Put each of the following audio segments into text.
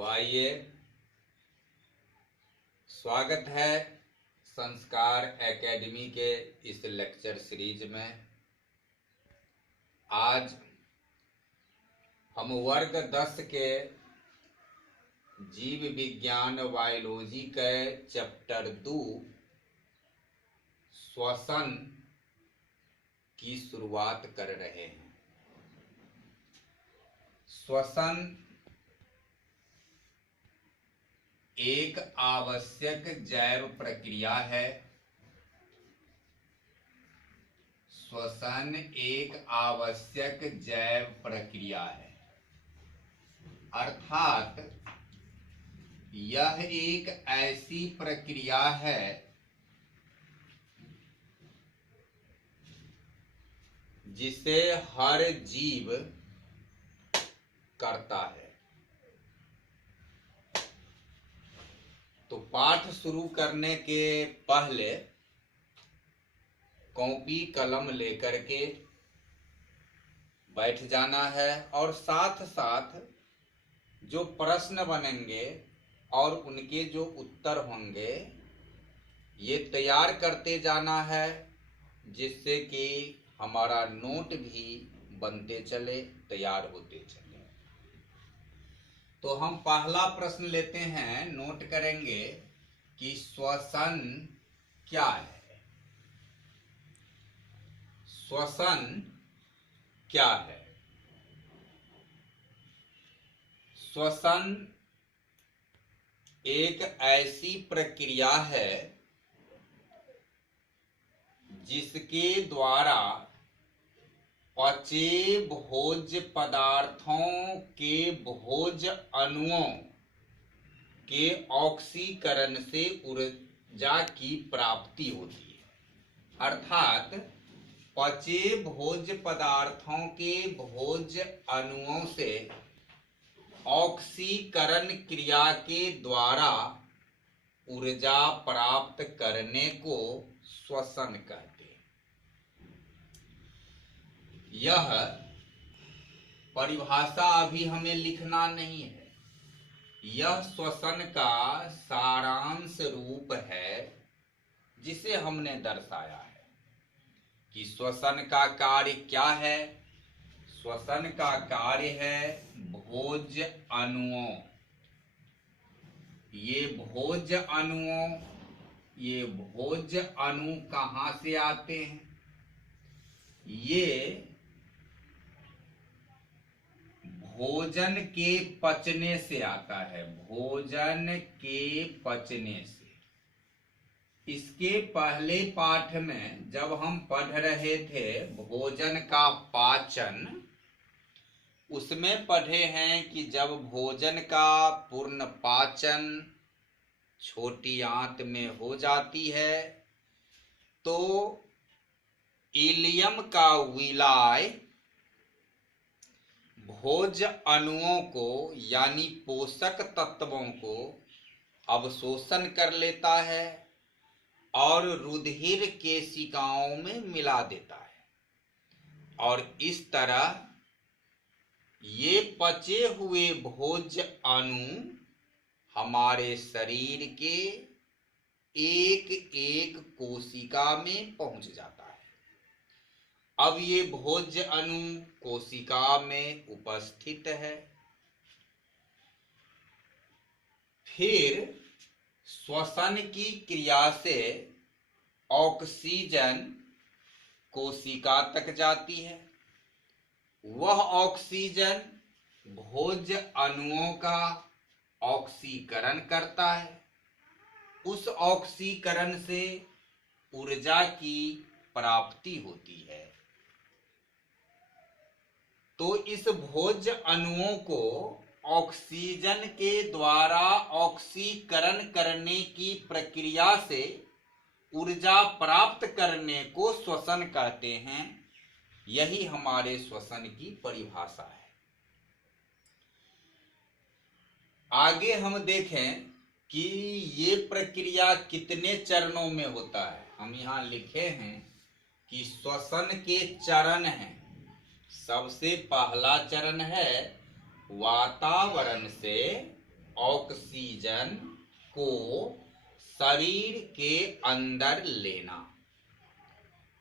तो आइए, स्वागत है संस्कार एकेडमी के इस लेक्चर सीरीज में। आज हम वर्ग 10 के जीव विज्ञान बायोलॉजी के चैप्टर 2 श्वसन की शुरुआत कर रहे हैं। श्वसन एक आवश्यक जैव प्रक्रिया है। श्वसन एक आवश्यक जैव प्रक्रिया है, अर्थात यह एक ऐसी प्रक्रिया है जिसे हर जीव करता है। तो पाठ शुरू करने के पहले कॉपी कलम लेकर के बैठ जाना है और साथ साथ जो प्रश्न बनेंगे और उनके जो उत्तर होंगे ये तैयार करते जाना है, जिससे कि हमारा नोट भी बनते चले, तैयार होते चले। तो हम पहला प्रश्न लेते हैं, नोट करेंगे कि श्वसन क्या है। श्वसन क्या है? श्वसन एक ऐसी प्रक्रिया है जिसके द्वारा पचे भोज्य पदार्थों के भोज्य अणुओं के ऑक्सीकरण से ऊर्जा की प्राप्ति होती है। अर्थात पचे भोज्य पदार्थों के भोज्य अणुओं से ऑक्सीकरण क्रिया के द्वारा ऊर्जा प्राप्त करने को श्वसन कहते हैं। यह परिभाषा अभी हमें लिखना नहीं है, यह श्वसन का सारांश रूप है जिसे हमने दर्शाया है कि श्वसन का कार्य क्या है। श्वसन का कार्य है भोज्य अणुओं, ये भोज्य अणु कहाँ से आते हैं? ये भोजन के पचने से आता है, भोजन के पचने से। इसके पहले पाठ में जब हम पढ़ रहे थे भोजन का पाचन, उसमें पढ़े हैं कि जब भोजन का पूर्ण पाचन छोटी आंत में हो जाती है तो इलियम का विलाय भोज्य अणुओं को यानी पोषक तत्वों को अवशोषण कर लेता है और रुधिर केशिकाओं में मिला देता है और इस तरह ये पचे हुए भोज्य अणु हमारे शरीर के एक एक कोशिका में पहुंच जाता है। अब ये भोज्य अणु कोशिका में उपस्थित है। फिर श्वसन की क्रिया से ऑक्सीजन कोशिका तक जाती है। वह ऑक्सीजन भोज्य अणुओं का ऑक्सीकरण करता है। उस ऑक्सीकरण से ऊर्जा की प्राप्ति होती है। तो इस भोज्य अणुओं को ऑक्सीजन के द्वारा ऑक्सीकरण करने की प्रक्रिया से ऊर्जा प्राप्त करने को श्वसन कहते हैं। यही हमारे श्वसन की परिभाषा है। आगे हम देखें कि ये प्रक्रिया कितने चरणों में होता है। हम यहाँ लिखे हैं कि श्वसन के चरण हैं। सबसे पहला चरण है वातावरण से ऑक्सीजन को शरीर के अंदर लेना,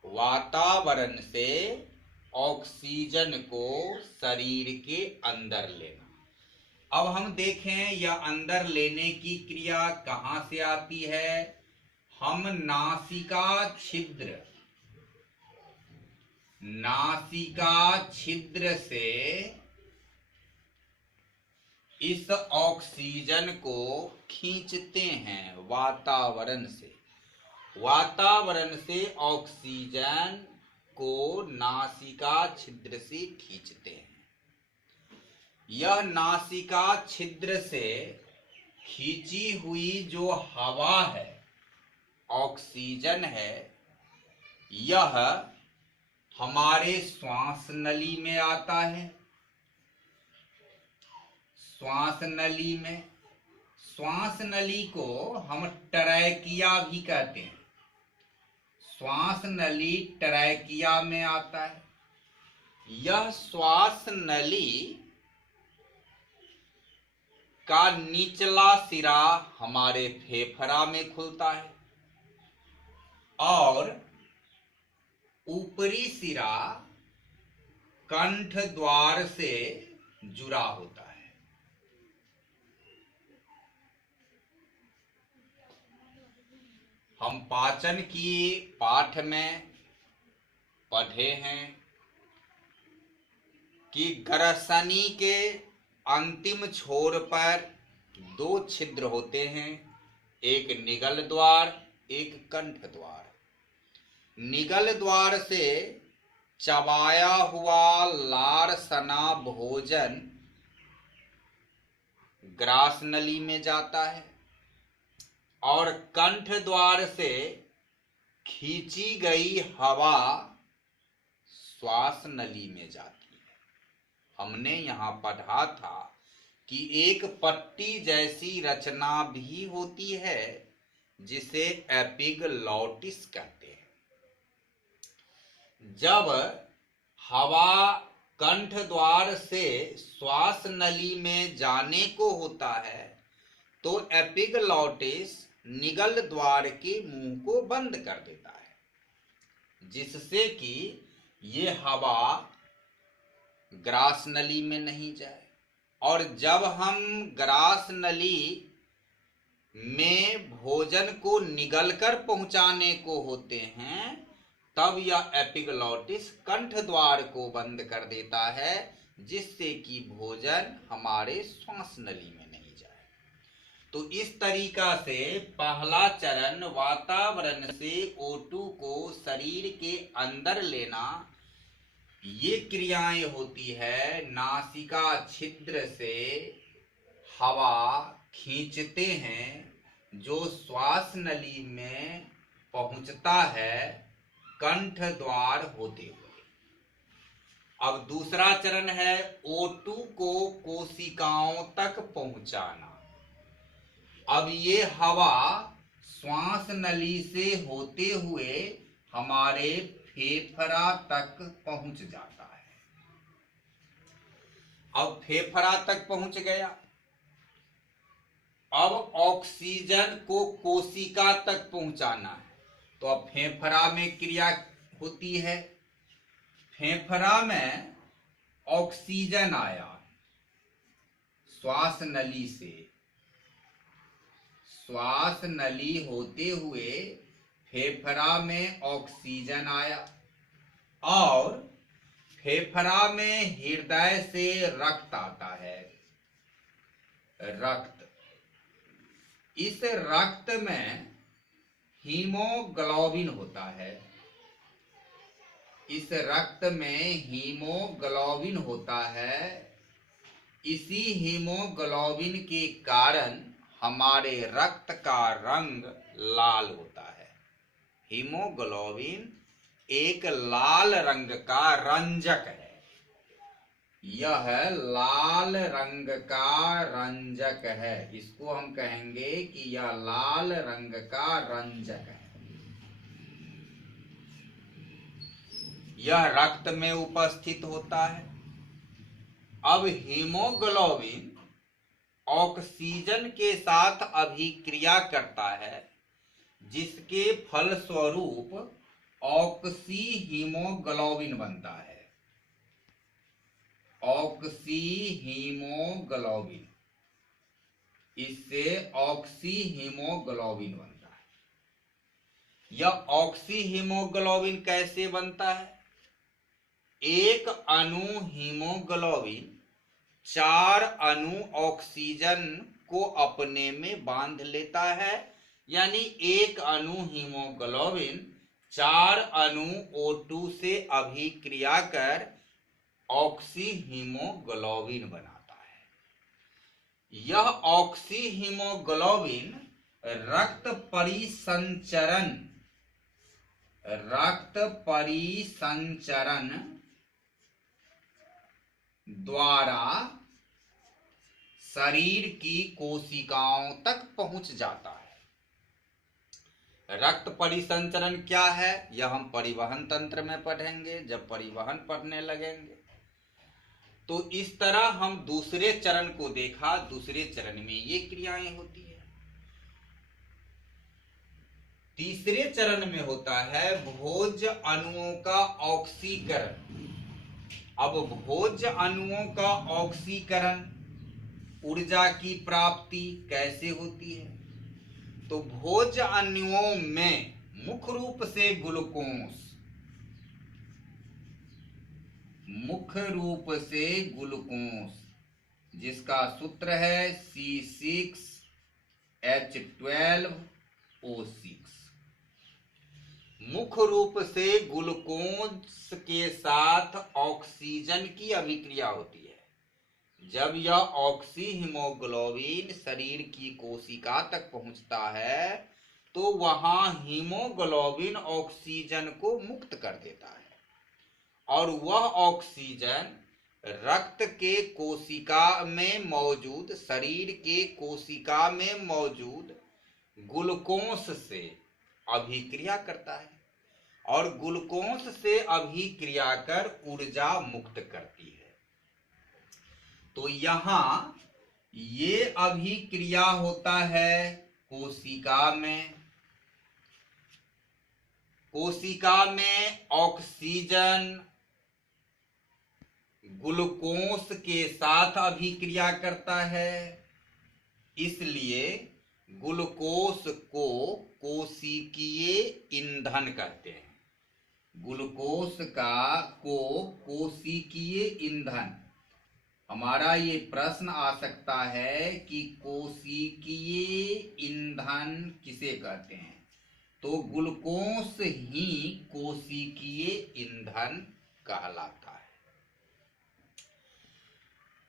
वातावरण से ऑक्सीजन को शरीर के अंदर लेना। अब हम देखें यह अंदर लेने की क्रिया कहां से आती है। हम नासिका छिद्र से इस ऑक्सीजन को खींचते हैं वातावरण से ऑक्सीजन को नासिका छिद्र से खींचते हैं। यह नासिका छिद्र से खींची हुई जो हवा है, ऑक्सीजन है, यह हमारे श्वास नली में आता है। श्वास नली को हम ट्रैकिया भी कहते हैं। श्वास नली ट्रैकिया में आता है। यह श्वास नली का निचला सिरा हमारे फेफड़ा में खुलता है और ऊपरी सिरा कंठ द्वार से जुड़ा होता है। हम पाचन की पाठ में पढ़े हैं कि ग्रसनी के अंतिम छोर पर दो छिद्र होते हैं, एक निगल द्वार, एक कंठ द्वार। निगल द्वार से चबाया हुआ लार सना भोजन ग्रास नली में जाता है और कंठ द्वार से खींची गई हवा श्वास नली में जाती है। हमने यहाँ पढ़ा था कि एक पट्टी जैसी रचना भी होती है जिसे एपिग्लॉटिस कहते हैं। जब हवा कंठ द्वार से श्वास नली में जाने को होता है तो एपिग्लॉटिस निगल द्वार के मुंह को बंद कर देता है, जिससे कि ये हवा ग्रास नली में नहीं जाए। और जब हम ग्रास नली में भोजन को निगलकर पहुंचाने को होते हैं तब यह एपिग्लॉटिस कंठ द्वार को बंद कर देता है, जिससे कि भोजन हमारे श्वास नली में नहीं जाए। तो इस तरीका से पहला चरण वातावरण से O2 को शरीर के अंदर लेना, ये क्रियाएं होती है। नासिका छिद्र से हवा खींचते हैं जो श्वास नली में पहुंचता है कंठ द्वार होते हुए। अब दूसरा चरण है O2 को कोशिकाओं तक पहुंचाना। अब ये हवा श्वास नली से होते हुए हमारे फेफड़ा तक पहुंच जाता है। अब फेफड़ा तक पहुंच गया। अब ऑक्सीजन को कोशिका तक पहुंचाना है, तो अब फेफड़ा में क्रिया होती है। फेफड़ा में ऑक्सीजन आया श्वास नली से, श्वास नली होते हुए फेफड़ा में ऑक्सीजन आया और फेफड़ा में हृदय से रक्त आता है। इस रक्त में हीमोग्लोबिन होता है। इस रक्त में हीमोग्लोबिन होता है। इसी हीमोग्लोबिन के कारण हमारे रक्त का रंग लाल होता है। हीमोग्लोबिन एक लाल रंग का रंजक है। यह लाल रंग का रंजक है। इसको हम कहेंगे कि यह लाल रंग का रंजक है। यह रक्त में उपस्थित होता है। अब हीमोग्लोबिन ऑक्सीजन के साथ अभिक्रिया करता है, जिसके फलस्वरूप ऑक्सी हीमोग्लोबिन बनता है। ऑक्सी हीमोग्लोबिन, इससे ऑक्सी हीमोग्लोबिन बनता है। यह ऑक्सी हीमोग्लोबिन कैसे बनता है? एक अणु हीमोग्लोबिन 4 अणु ऑक्सीजन को अपने में बांध लेता है, यानी एक अणु हीमोग्लोबिन 4 अणु O2 से अभिक्रिया कर ऑक्सी हीमोग्लोबिन बनाता है। यह ऑक्सी हीमोग्लोबिन रक्त परिसंचरण द्वारा शरीर की कोशिकाओं तक पहुंच जाता है। रक्त परिसंचरण क्या है, यह हम परिवहन तंत्र में पढ़ेंगे जब परिवहन पढ़ने लगेंगे। तो इस तरह हम दूसरे चरण को देखा। दूसरे चरण में ये क्रियाएं होती है। तीसरे चरण में होता है भोज्य अणुओं का ऑक्सीकरण। अब भोज्य अणुओं का ऑक्सीकरण, ऊर्जा की प्राप्ति कैसे होती है? तो भोज्य अणुओं में मुख्य रूप से ग्लूकोज, जिसका सूत्र है C6H12O6। मुख्य रूप से ग्लूकोज के साथ ऑक्सीजन की अभिक्रिया होती है। जब यह ऑक्सी हीमोग्लोबिन शरीर की कोशिका तक पहुंचता है तो वहां हीमोग्लोबिन ऑक्सीजन को मुक्त कर देता है, और वह ऑक्सीजन रक्त के कोशिका में मौजूद, शरीर के कोशिका में मौजूद ग्लूकोज से अभिक्रिया करता है, और ग्लूकोज से अभिक्रिया कर ऊर्जा मुक्त करती है। तो यहां ये अभिक्रिया होता है कोशिका में। कोशिका में ऑक्सीजन ग्लूकोज के साथ अभिक्रिया करता है, इसलिए ग्लूकोज को कोशिकीय ईंधन कहते हैं। ग्लूकोज को कोशिकीय ईंधन। हमारा ये प्रश्न आ सकता है कि कोशिकीय ईंधन किसे कहते हैं? तो ग्लूकोज ही कोशिकीय ईंधन कहलाता है।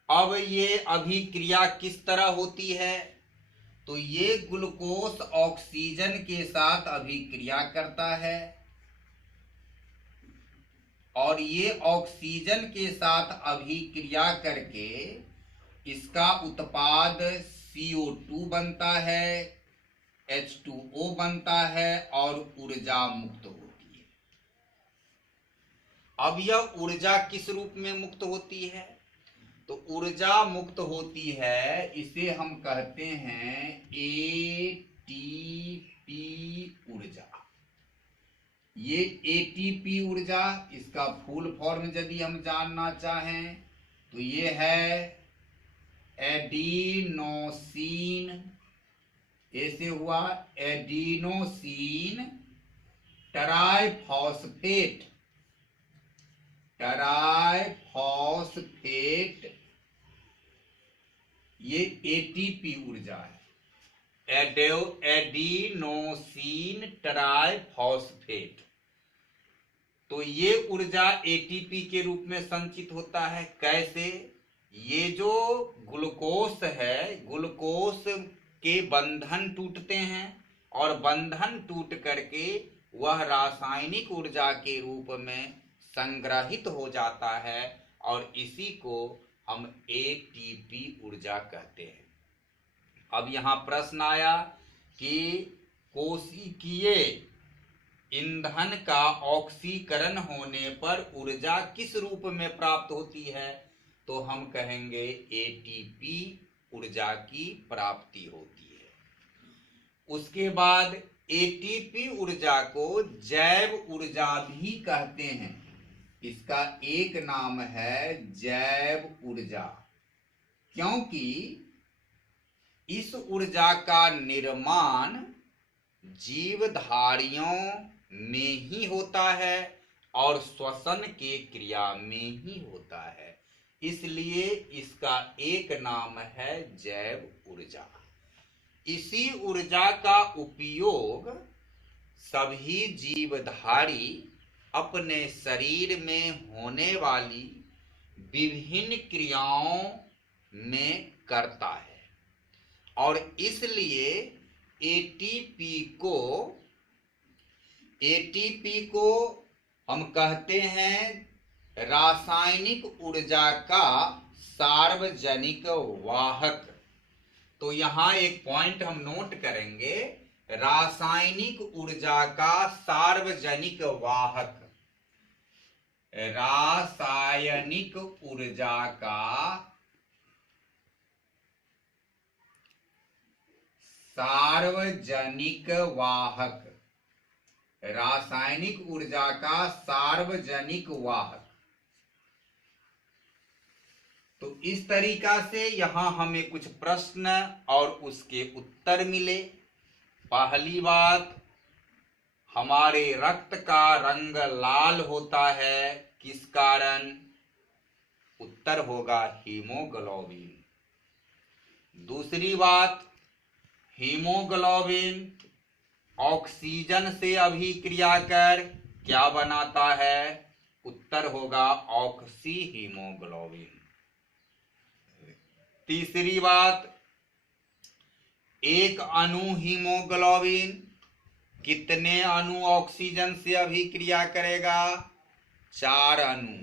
अब ये अभिक्रिया किस तरह होती है? तो ये ग्लूकोज ऑक्सीजन के साथ अभिक्रिया करता है, और ये ऑक्सीजन के साथ अभिक्रिया करके इसका उत्पाद CO2 बनता है, H2O बनता है, और ऊर्जा मुक्त होती है। अब यह ऊर्जा किस रूप में मुक्त होती है? तो ऊर्जा मुक्त होती है, इसे हम कहते हैं ATP ऊर्जा। ये ATP ऊर्जा, इसका फुल फॉर्म यदि हम जानना चाहें तो ये है एडिनोसिन। ऐसे हुआ एडिनोसिन ट्राइफॉस्फेट। ये ATP ऊर्जा है, एडिनोसिन ट्राइफॉस्फेट। तो ये ऊर्जा ATP के रूप में संचित होता है। कैसे? ये जो ग्लूकोज है, ग्लूकोज के बंधन टूटते हैं, और बंधन टूट करके वह रासायनिक ऊर्जा के रूप में संग्रहित हो जाता है, और इसी को हम ATP ऊर्जा कहते हैं। अब यहाँ प्रश्न आया कि कोशिकीय ईंधन का ऑक्सीकरण होने पर ऊर्जा किस रूप में प्राप्त होती है? तो हम कहेंगे ATP ऊर्जा की प्राप्ति होती है। उसके बाद एटीपी ऊर्जा को जैव ऊर्जा भी कहते हैं। इसका एक नाम है जैव ऊर्जा, क्योंकि इस ऊर्जा का निर्माण जीवधारियों में ही होता है और श्वसन के क्रिया में ही होता है, इसलिए इसका एक नाम है जैव ऊर्जा। इसी ऊर्जा का उपयोग सभी जीवधारी अपने शरीर में होने वाली विभिन्न क्रियाओं में करता है, और इसलिए एटीपी को हम कहते हैं रासायनिक ऊर्जा का सार्वजनिक वाहक। तो यहाँ एक पॉइंट हम नोट करेंगे, रासायनिक ऊर्जा का सार्वजनिक वाहक। रासायनिक ऊर्जा का सार्वजनिक वाहक, रासायनिक ऊर्जा का सार्वजनिक वाहक। तो इस तरीका से यहां हमें कुछ प्रश्न और उसके उत्तर मिले। पहली बात, हमारे रक्त का रंग लाल होता है, किस कारण? उत्तर होगा हीमोग्लोबिन। दूसरी बात, हीमोग्लोबिन ऑक्सीजन से अभिक्रिया कर क्या बनाता है? उत्तर होगा ऑक्सी हीमोग्लोबिन। तीसरी बात, एक अणु हीमोग्लोबिन कितने अणु ऑक्सीजन से अभिक्रिया करेगा? 4 अणु।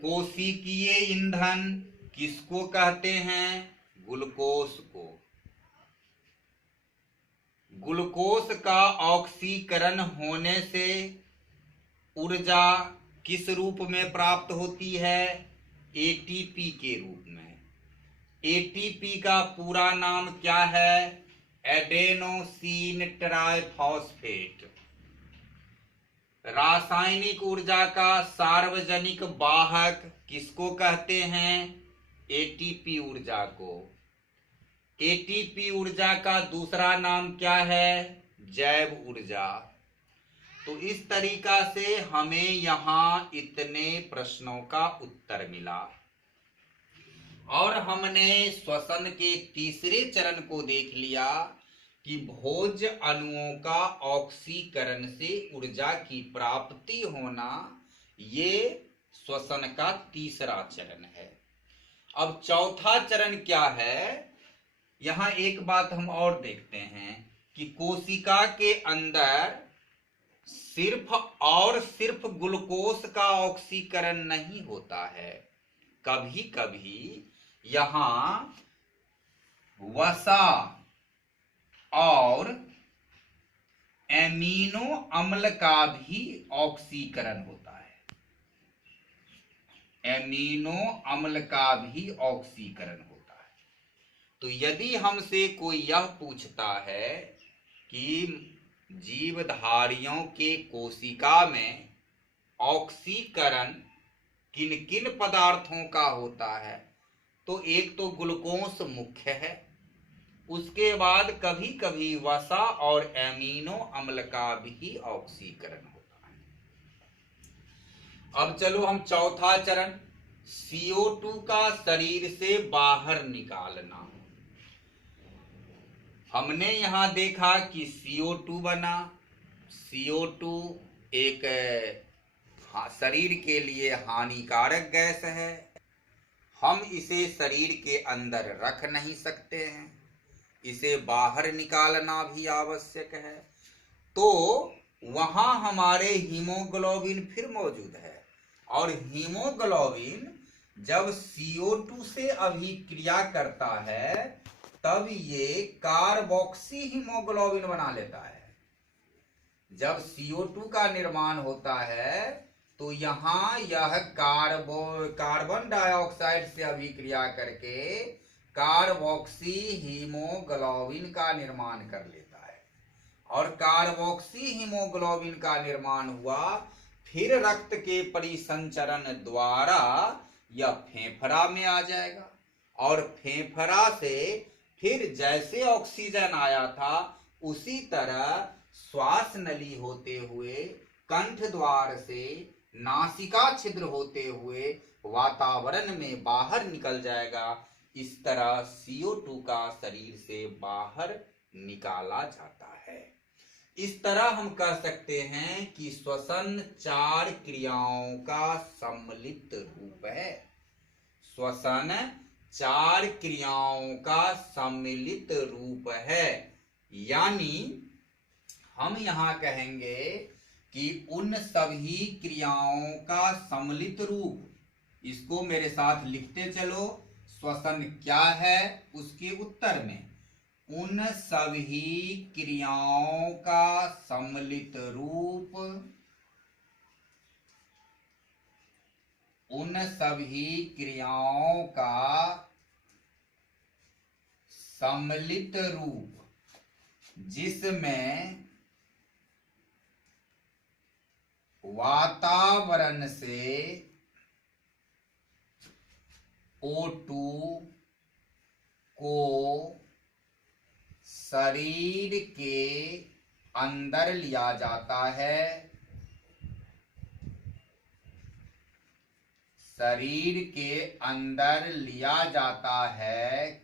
कोशिकीय ईंधन किसको कहते हैं? ग्लूकोज को। ग्लूकोज का ऑक्सीकरण होने से ऊर्जा किस रूप में प्राप्त होती है? एटीपी के रूप में। एटीपी का पूरा नाम क्या है? Adenosine triphosphate. रासायनिक ऊर्जा का सार्वजनिक वाहक किसको कहते हैं? एटीपी ऊर्जा को। एटीपी ऊर्जा का दूसरा नाम क्या है? जैव ऊर्जा। तो इस तरीका से हमें यहाँ इतने प्रश्नों का उत्तर मिला, और हमने श्वसन के तीसरे चरण को देख लिया कि भोज्य अणुओं का ऑक्सीकरण से ऊर्जा की प्राप्ति होना, ये श्वसन का तीसरा चरण है। अब चौथा चरण क्या है? यहाँ एक बात हम और देखते हैं कि कोशिका के अंदर सिर्फ और सिर्फ ग्लूकोज का ऑक्सीकरण नहीं होता है, कभी कभी यहाँ वसा और एमिनो अम्ल का भी ऑक्सीकरण होता है। एमिनो अम्ल का भी ऑक्सीकरण होता है। तो यदि हमसे कोई यह पूछता है कि जीवधारियों के कोशिका में ऑक्सीकरण किन किन पदार्थों का होता है, तो एक तो ग्लूकोज मुख्य है, उसके बाद कभी कभी वसा और एमिनो अम्ल का भी ऑक्सीकरण होता है। अब चलो हम चौथा चरण, CO2 का शरीर से बाहर निकालना। हमने यहां देखा कि CO2 बना। CO2 एक शरीर के लिए हानिकारक गैस है, हम इसे शरीर के अंदर रख नहीं सकते हैं, इसे बाहर निकालना भी आवश्यक है। तो वहां हमारे हीमोग्लोबिन फिर मौजूद है, और हीमोग्लोबिन जब CO2 से अभिक्रिया करता है तब ये कार्बोक्सी हीमोग्लोबिन बना लेता है। जब CO2 का निर्माण होता है तो यहाँ यह कार्बन डाइऑक्साइड से अभिक्रिया करके कार्बोक्सी हीमोग्लोबिन का निर्माण कर लेता है, और कार्बोक्सी हीमोग्लोबिन का निर्माण हुआ, फिर रक्त के परिसंचरण द्वारा यह फेफड़ा में आ जाएगा, और फेफड़ा से फिर जैसे ऑक्सीजन आया था उसी तरह श्वास नली होते हुए कंठ द्वार से नासिका छिद्र होते हुए वातावरण में बाहर निकल जाएगा। इस तरह CO2 का शरीर से बाहर निकाला जाता है। इस तरह हम कह सकते हैं कि श्वसन 4 क्रियाओं का सम्मिलित रूप है। श्वसन 4 क्रियाओं का सम्मिलित रूप है, यानी हम यहाँ कहेंगे कि उन सभी क्रियाओं का सम्मिलित रूप, इसको मेरे साथ लिखते चलो। श्वसन क्या है उसके उत्तर में, उन सभी क्रियाओं का सम्मिलित रूप, उन सभी क्रियाओं का सम्मिलित रूप जिसमें वातावरण से O2 को शरीर के अंदर लिया जाता है, शरीर के अंदर लिया जाता है,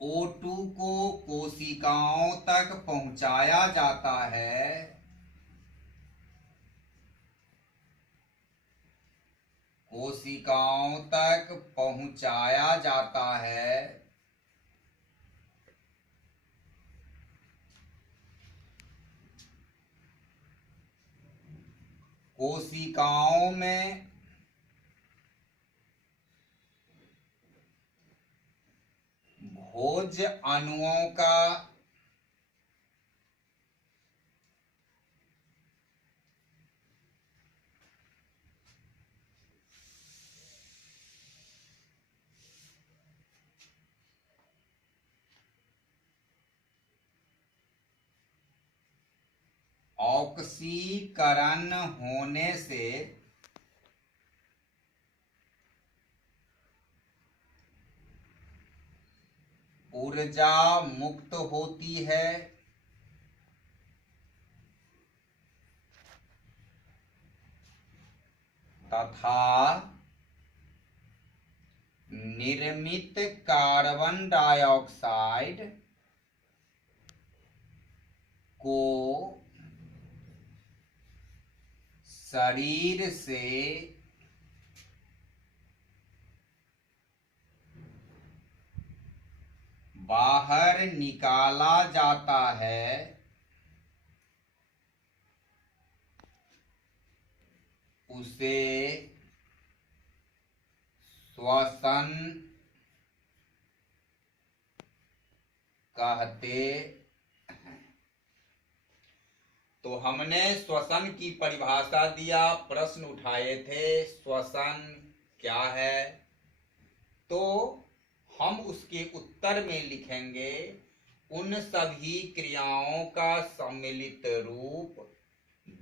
O2 को कोशिकाओं तक पहुंचाया जाता है, कोशिकाओं तक पहुंचाया जाता है, कोशिकाओं में भोज्य अणुओं का ऑक्सीकरण होने से ऊर्जा मुक्त होती है, तथा निर्मित कार्बन डाइऑक्साइड को शरीर से बाहर निकाला जाता है, उसे श्वसन कहते हैं। तो हमने श्वसन की परिभाषा दिया, प्रश्न उठाए थे श्वसन क्या है, तो हम उसके उत्तर में लिखेंगे उन सभी क्रियाओं का सम्मिलित रूप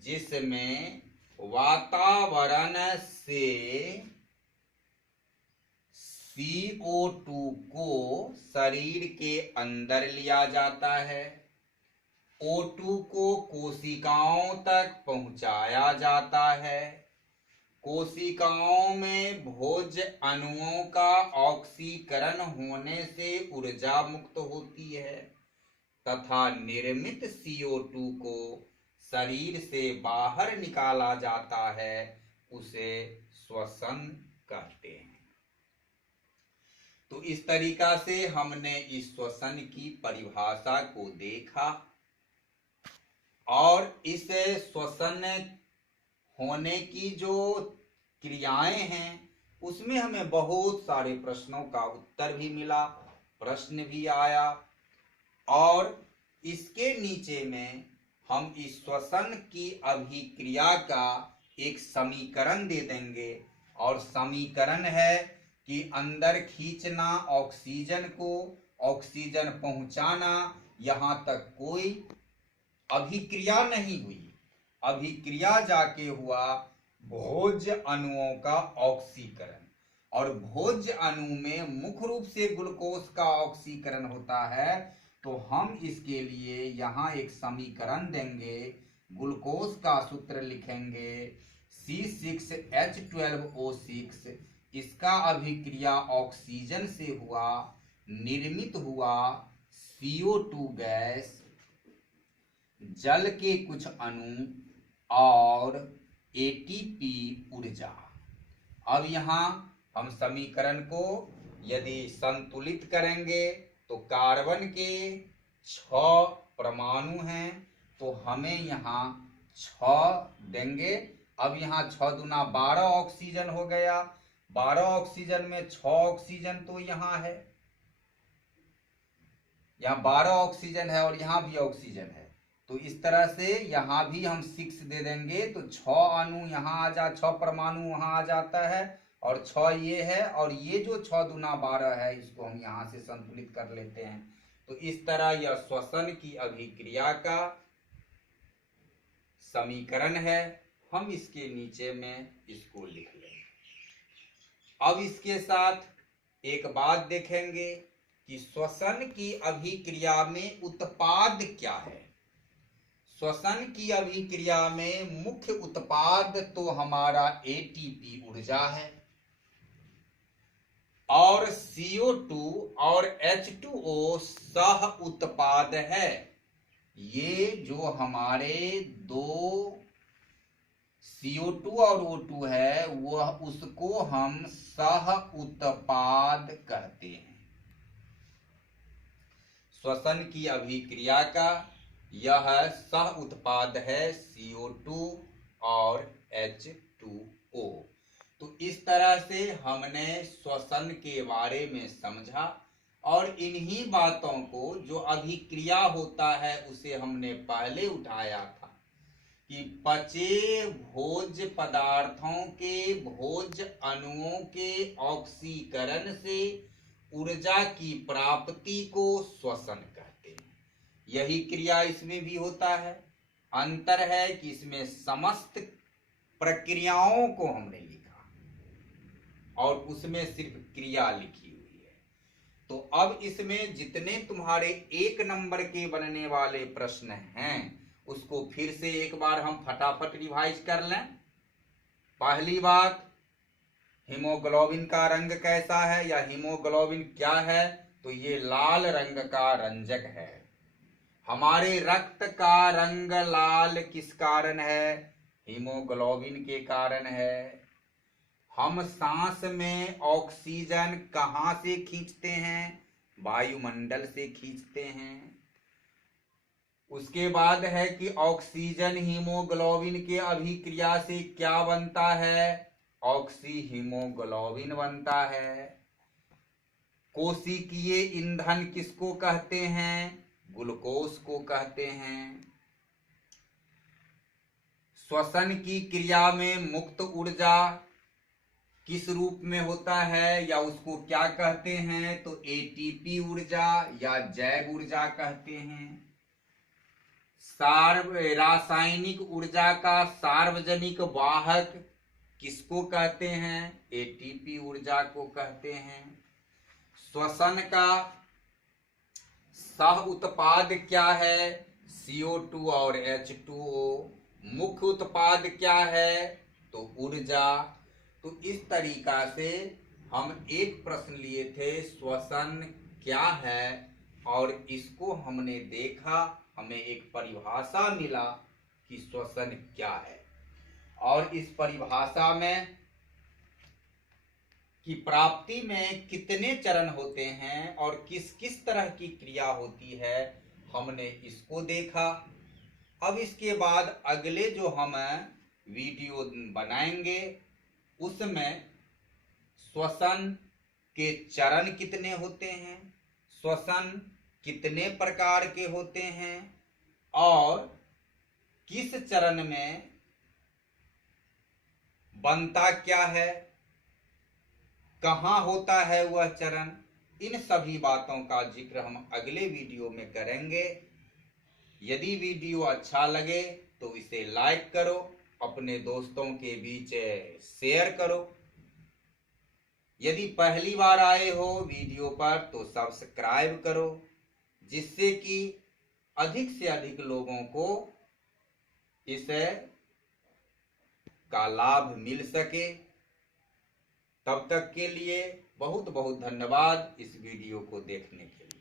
जिसमें वातावरण से CO2 को शरीर के अंदर लिया जाता है, O2 को कोशिकाओं तक पहुंचाया जाता है, कोशिकाओं में भोज्य अणुओं का ऑक्सीकरण होने से ऊर्जा मुक्त होती है, तथा निर्मित CO2 को शरीर से बाहर निकाला जाता है, उसे श्वसन कहते हैं। तो इस तरीका से हमने इस श्वसन की परिभाषा को देखा, और इस श्वसन होने की जो क्रियाएं हैं उसमें हमें बहुत सारे प्रश्नों का उत्तर भी मिला, प्रश्न भी आया, और इसके नीचे में हम इस श्वसन की अभिक्रिया का एक समीकरण दे देंगे, और समीकरण है कि अंदर खींचना ऑक्सीजन को, ऑक्सीजन पहुंचाना, यहां तक कोई अभिक्रिया नहीं हुई। अभिक्रिया जाके हुआ भोज्य अणुओं का ऑक्सीकरण, और भोज्य अणु में मुख्य रूप से ग्लूकोज का ऑक्सीकरण होता है। तो हम इसके लिए यहाँ एक समीकरण देंगे, ग्लूकोज का सूत्र लिखेंगे C6H12O6। इसका अभिक्रिया ऑक्सीजन से हुआ, निर्मित हुआ CO2 गैस, जल के कुछ अणु और ATP ऊर्जा। अब यहाँ हम समीकरण को यदि संतुलित करेंगे तो कार्बन के 6 परमाणु हैं, तो हमें यहाँ 6 देंगे। अब यहाँ 6 दूना 12 ऑक्सीजन हो गया। 12 ऑक्सीजन में 6 ऑक्सीजन तो यहाँ है, यहाँ 12 ऑक्सीजन है और यहाँ भी ऑक्सीजन है। तो इस तरह से यहाँ भी हम 6 दे देंगे, तो 6 अणु यहाँ आ जा, 6 परमाणु वहां आ जाता है, और 6 ये है, और ये जो 6 दूना 12 है इसको हम यहाँ से संतुलित कर लेते हैं। तो इस तरह यह श्वसन की अभिक्रिया का समीकरण है। हम इसके नीचे में इसको लिख लेंगे। अब इसके साथ एक बात देखेंगे कि श्वसन की अभिक्रिया में उत्पाद क्या है। श्वसन की अभिक्रिया में मुख्य उत्पाद तो हमारा ATP ऊर्जा है, और CO2 और H2O सह उत्पाद है। ये जो हमारे दो CO2 और O2 है, वह उसको हम सह उत्पाद कहते हैं। श्वसन की अभिक्रिया का यह सह उत्पाद है CO2 और H2O। तो इस तरह से हमने श्वसन के बारे में समझा, और इन्हीं बातों को जो अभिक्रिया होता है उसे हमने पहले उठाया था कि पचे भोज्य पदार्थों के भोज्य अणुओं के ऑक्सीकरण से ऊर्जा की प्राप्ति को श्वसन कहते हैं। यही क्रिया इसमें भी होता है। अंतर है कि इसमें समस्त प्रक्रियाओं को हमने लिखा और उसमें सिर्फ क्रिया लिखी हुई है। तो अब इसमें जितने तुम्हारे 1 नंबर के बनने वाले प्रश्न हैं उसको फिर से एक बार हम फटाफट रिवाइज कर लें। पहली बात, हीमोग्लोबिन का रंग कैसा है या हीमोग्लोबिन क्या है, तो ये लाल रंग का रंजक है। हमारे रक्त का रंग लाल किस कारण है? हीमोग्लोबिन के कारण है। हम सांस में ऑक्सीजन कहां से खींचते हैं? वायुमंडल से खींचते हैं। उसके बाद है कि ऑक्सीजन हीमोग्लोबिन के अभिक्रिया से क्या बनता है? ऑक्सी हीमोग्लोबिन बनता है। कोशिकीय ईंधन किसको कहते हैं? ग्लूकोज को कहते हैं। श्वसन की क्रिया में मुक्त ऊर्जा किस रूप में होता है या उसको क्या कहते हैं? तो ATP ऊर्जा या जैव ऊर्जा कहते हैं। रासायनिक ऊर्जा का सार्वजनिक वाहक किसको कहते हैं? ATP ऊर्जा को कहते हैं। श्वसन का सह उत्पाद क्या है? CO2 और H2O। मुख्य उत्पाद क्या है? तो ऊर्जा। तो इस तरीका से हम एक प्रश्न लिए थे, श्वसन क्या है, और इसको हमने देखा, हमें एक परिभाषा मिला कि श्वसन क्या है। और इस परिभाषा में की प्राप्ति में कितने चरण होते हैं और किस किस तरह की क्रिया होती है, हमने इसको देखा। अब इसके बाद अगले जो हम वीडियो बनाएंगे उसमें श्वसन के चरण कितने होते हैं, श्वसन कितने प्रकार के होते हैं और किस चरण में बनता क्या है, कहाँ होता है वह चरण, इन सभी बातों का जिक्र हम अगले वीडियो में करेंगे। यदि वीडियो अच्छा लगे तो इसे लाइक करो, अपने दोस्तों के बीच शेयर करो। यदि पहली बार आए हो वीडियो पर तो सब्सक्राइब करो, जिससे कि अधिक से अधिक लोगों को इस का लाभ मिल सके। तब तक के लिए बहुत बहुत धन्यवाद इस वीडियो को देखने के लिए।